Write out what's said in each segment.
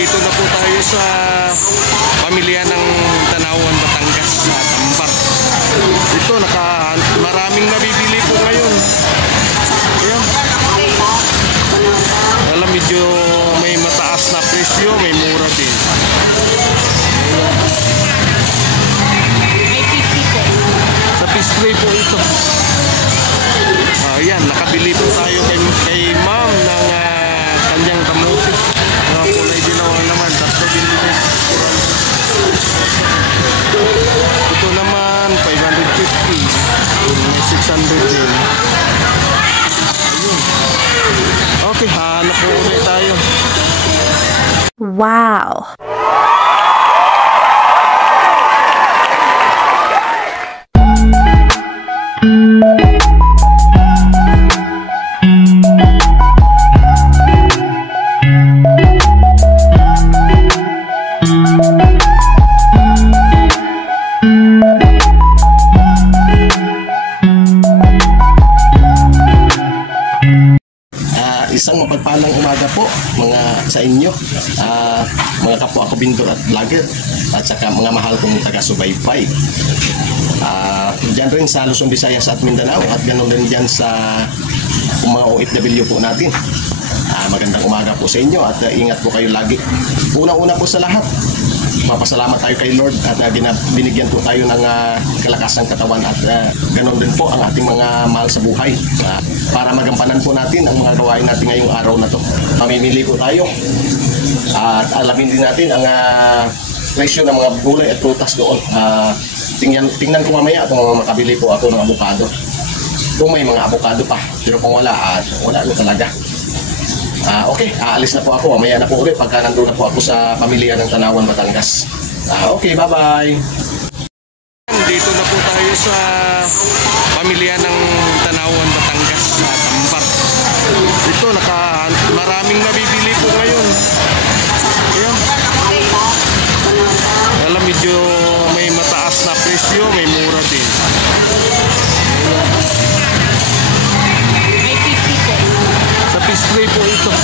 Nandito na po tayo sa pamilya ng Tanawan, Batangas sa Tambar. Ito, maraming nabibili po ngayon. Ayan. Alam, medyo may mataas na presyo, may mura din. Sa fish tray po ito. Ayan, nakabili po tayo kay ma'am ng kanyang kamote. Kulay dilaw naman, tatlo binili. Ito naman 550, may 600 din. Ayun. Okay, hanap po ulit tayo. Wow! Isang mapagpalang umaga po mga sa inyo, mga kapwa ko bindor at vlogger at saka mga mahal kong taga-subaybay. Diyan rin sa Luzon, Visayas at Mindanao at ganoon din diyan sa mga OFW po natin. Magandang umaga po sa inyo at ingat po kayo lagi. Una-una po sa lahat, mapasalamat tayo kay Lord at binigyan po tayo ng kalakasang katawan at ganoon din po ang ating mga mahal sa buhay para magampanan po natin ang mga gawain natin ngayong araw na to. Mamimili po tayo at alamin din natin ang presyo ng mga gulay at prutas doon. Tingnan ko mamaya kung makabili po ako ng avocado. Kung may mga avocado pa, pero kung wala, wala na talaga. Okay, aalis na po ako. Mamaya na po ulit pagka nandun na po ako sa pamilya ng Tanawan, Batangas. Okay, bye-bye. Dito na po tayo sa pamilya ng Tanawan, Batangas sa Tambar. Ito, maraming nabibili po ngayon. Ayan. Alam, medyo may mataas na presyo, may mura din. Sa fish tray po ito.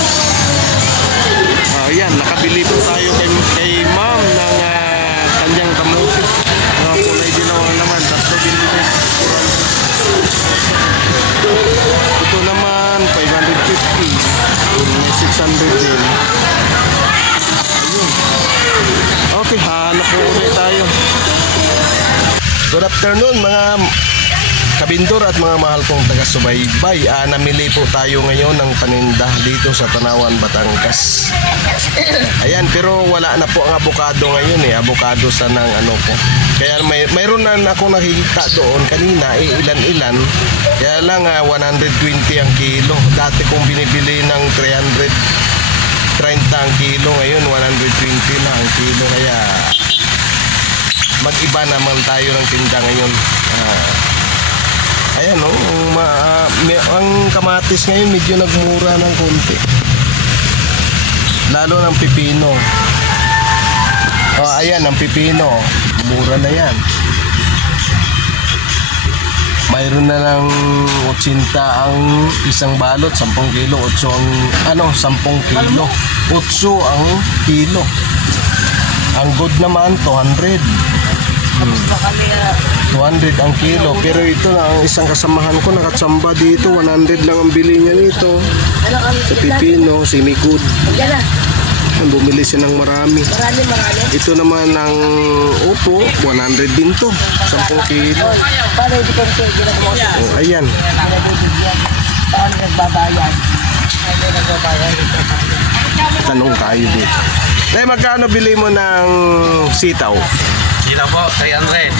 Ayan, nakabili po tayo kay ma'am ng kanyang kamote. Kulay dilaw naman, tatlo binili. Ito naman 550, may 600 din. Ayun. Okay, hanap po ulit tayo. Good afternoon mga kabindor at mga mahal kong taga-subaybay. Namili po tayo ngayon ng paninda dito sa Tanawan, Batangas. Ayan, pero wala na po ang avocado ngayon avocado sa ng ko. Kaya mayroon na ako nakikita doon kanina, ilan-ilan. Kaya lang 120 ang kilo. Dati kong binibili ng 330 ang kilo, ngayon 120 na ang kilo. Kaya mag-iba naman tayo ng tinda ngayon. Ayan ang kamatis ngayon medyo nagmura ng konti. Lalo ng pipino. Ayan ang pipino. Mura na yan. Mayroon na ng 80 ang isang balot, 10 kilo, 8 ang 10 kilo. 8 ang kilo. Ang good naman 200. 200 ang kilo, pero ito na ang isang kasamahan ko nakatsamba dito, 100 lang ang bili niya nito sa pipino, semi-good. Bumili siya ng marami. Ito naman ang upo, 100 din to, 10 kilo. Ayan. Tanong tayo dito. Magkano bili mo ng sitaw? Sitaw po, 300.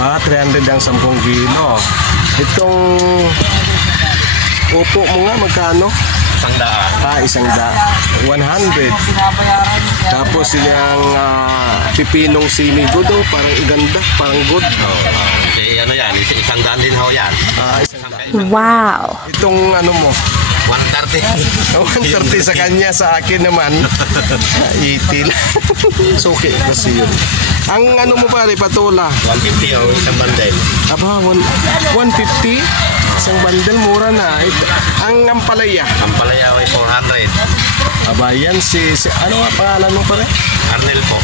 300 ang 10 kilo. Itong upo mo nga, magkano? 100. 100. 100. Tapos yung pipinong semi-good, parang iganda, parang good. Ano yan, 100 din ho yan. 100. Wow! Itong ano mo? 130. 130 sa kanya, sa akin naman 80 lang. Suki kasi yun. Ang ano mo pare, patula? 150 o isang bandel. Aba, 150? Isang bandel, mura na. Ang ampalaya? Ampalaya ay 400. Aba, yan si ano nga pangalan mo pare? Arnel po.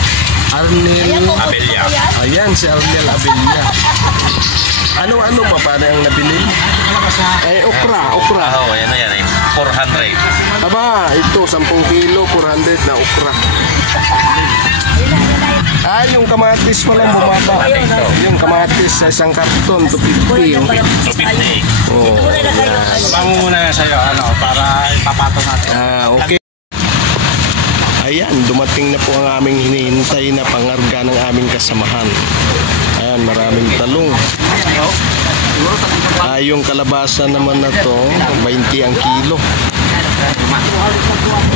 Arnel Abelya. Ayan, si Arnel Abelya. Ano pa pare ang nabili? Ay, okra. Oo, yan na yan eh. 400. Aba, ito, 10 kilo, 400 na okra. Yung kamatis pa lang bumaba. Yung kamatis sa isang karton, 250. Yung 250. oh, Pangunguna na sa'yo, para ipapatong natin. okay. Ayan, dumating na po ang aming hinihintay na pangarga ng aming kasamahan. Ayan, maraming talong. Yung kalabasa naman na to, 20 ang kilo.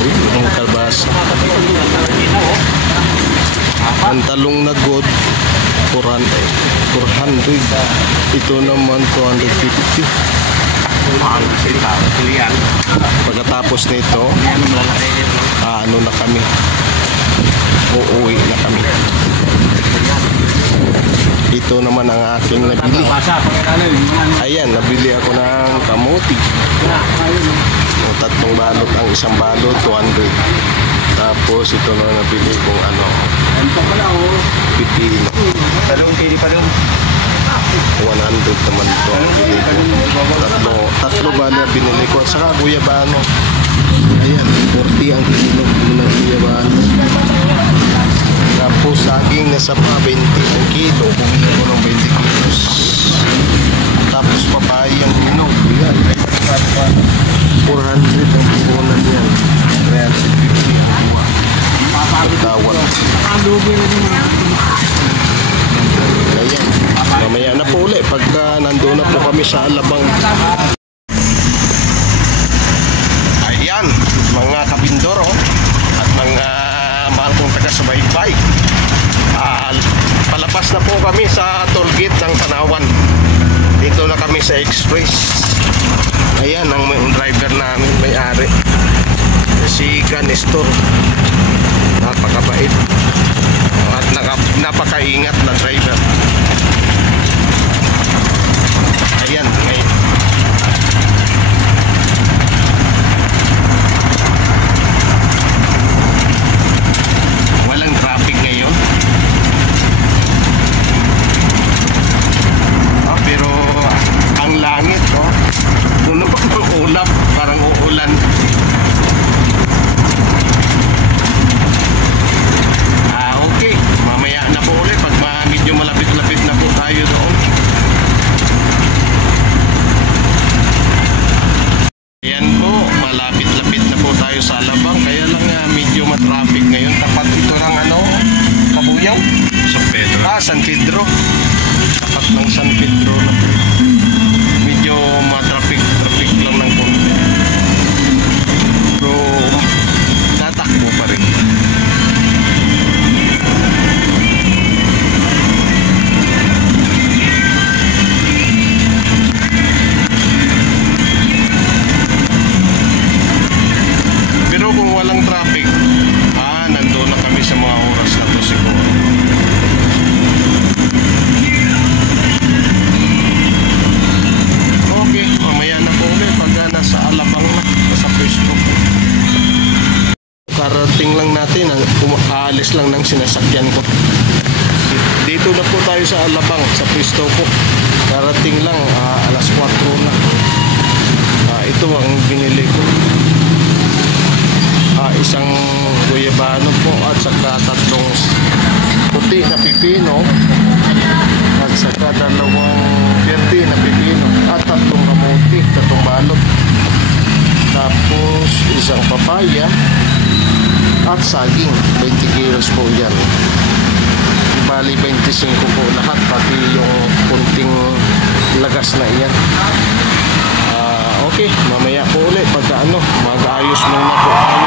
Yung kalabasa. Ang talong na good, 400. Ito naman 250. Pagkatapos nito, ano na kami, uuwi na kami. Ito naman ang aking nabili. Ayan, nabili ako ng kamuti. Tatlong balot, ang isang balot 200. Tapos ito na nabili kong pipino. 100 naman ito ang binili ko. Tatlo ba na binili ko. At saka guyabano. Ayan, 40 ang kilo ng guyabano. Tapos saging nasa pa 20 ang kilo. Bumili ko ng 20 kilos. Tapos papayang hinog. Ayan, 400 ang pupunan yan. 350 ang buwa. Pagtawag. Ayan, mamaya na po ulit pagka nandun na po kami sa Alabang. Ayan, mga kabindor at mga mahal kong taga-subaybay. Palabas na po kami sa toll gate ng Tanawan. Dito na kami sa Express. Ayan ang driver namin, may-ari. Si Canestor. Napakabait at napakaingat na driver. Ayan, ngayon. Walang traffic ngayon. Pero ang langit, puno ng ulap, parang uulan. Okay, mamaya na po ulit pag medyo malapit-lapit na po tayo doon. Ayan po, malapit-lapit na po tayo sa Alabang, kaya lang medyo matraffic ngayon. Tapat ito ng Kabuyaw? San Pedro. San Pedro. Tapat ng San Pedro na po. Medyo matraffic lang ng konti. Pero tatakbo pa rin. Pero kung walang traffic, nandun na kami sa mga oras na to siguro. Okay, mamaya na po ulit pag nasa Alabang na, nasa pwesto. Karating lang natin, aalis lang ng sinasakyan ko. Dito na po tayo sa Alabang, sa pwesto ko. Karating lang, alas 4 na. Ito ang binili ko. Isang guyabano po at saka tatlong puti na pipino at saka dalawang verde na pipino at tatlong kamuti, tatlong balot, tapos isang papaya at saging. 20 kilos po yan, bali 25 po lahat, pati yung kunting lagas na yan. Okay, mamaya po ulit pagka mag-aayos muna po tayo